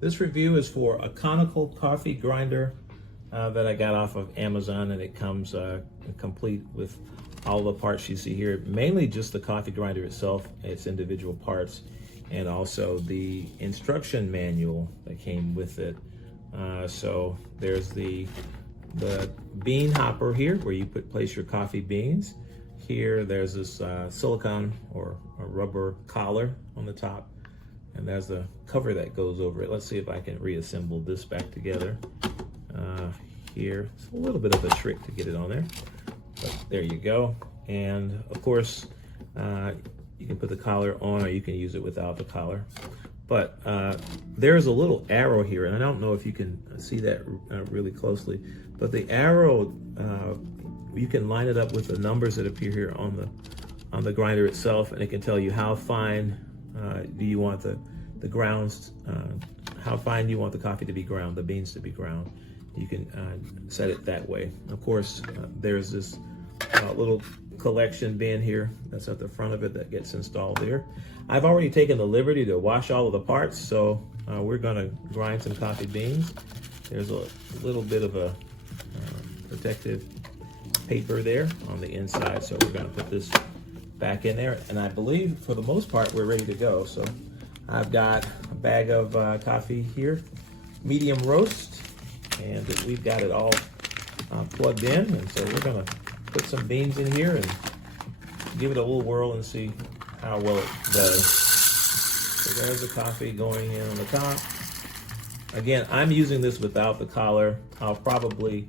This review is for a conical coffee grinder that I got off of Amazon, and it comes complete with all the parts you see here, mainly just the coffee grinder itself, its individual parts, and also the instruction manual that came with it. So there's the bean hopper here where you place your coffee beans. Here there's this silicone or a rubber collar on the top, and there's the cover that goes over it. Let's see if I can reassemble this back together. Here, it's a little bit of a trick to get it on there, but there you go. And of course, you can put the collar on, or you can use it without the collar. But there's a little arrow here, and I don't know if you can see that really closely, but the arrow, you can line it up with the numbers that appear here on the grinder itself, and it can tell you how fine do you want the grounds, how fine do you want the coffee to be ground, the beans to be ground. You can set it that way. Of course, there's this little collection bin here that's at the front of it that gets installed there. I've already taken the liberty to wash all of the parts, so we're gonna grind some coffee beans. There's a little bit of a protective paper there on the inside, so we're gonna put this back in there, and I believe for the most part we're ready to go. So I've got a bag of coffee here, medium roast, and we've got it all plugged in, and so we're gonna put some beans in here and give it a little whirl and see how well it does. So there's the coffee going in on the top. Again, I'm using this without the collar. I'll probably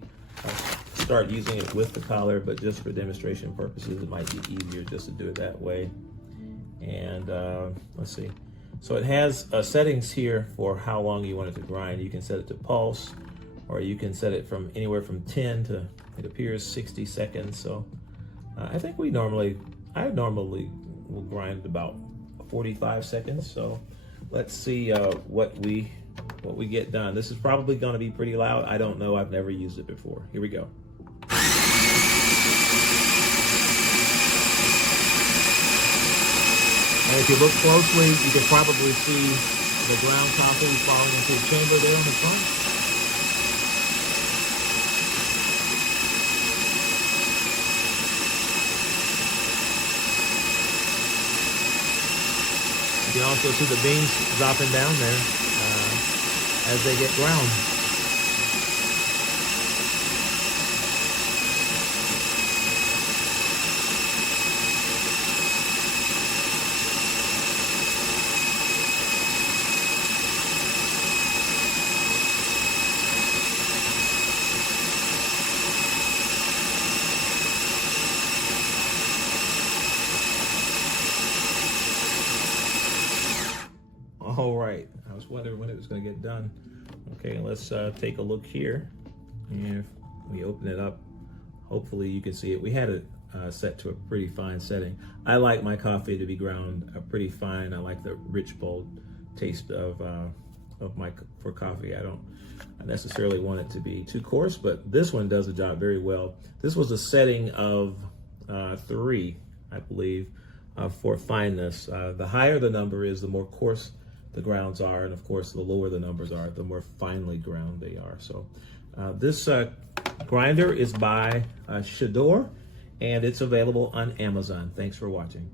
start using it with the collar, but just for demonstration purposes, it might be easier just to do it that way. And let's see. So it has settings here for how long you want it to grind. You can set it to pulse, or you can set it from anywhere from 10 to, it appears, 60 seconds. So I think I normally will grind about 45 seconds. So let's see what we get done. This is probably going to be pretty loud. I don't know. I've never used it before. Here we go. And if you look closely, you can probably see the ground coffee falling into the chamber there on the front. You can also see the beans dropping down there as they get ground. All right, I was wondering when it was going to get done. Okay, let's take a look here. If we open it up, hopefully you can see it. We had it set to a pretty fine setting. I like my coffee to be ground pretty fine. I like the rich, bold taste of for coffee. I don't necessarily want it to be too coarse, but this one does the job very well. This was a setting of 3, I believe, for fineness. The higher the number is, the more coarse the grounds are, and of course the lower the numbers are, the more finely ground they are. So this grinder is by SHARDOR, and it's available on Amazon. Thanks for watching.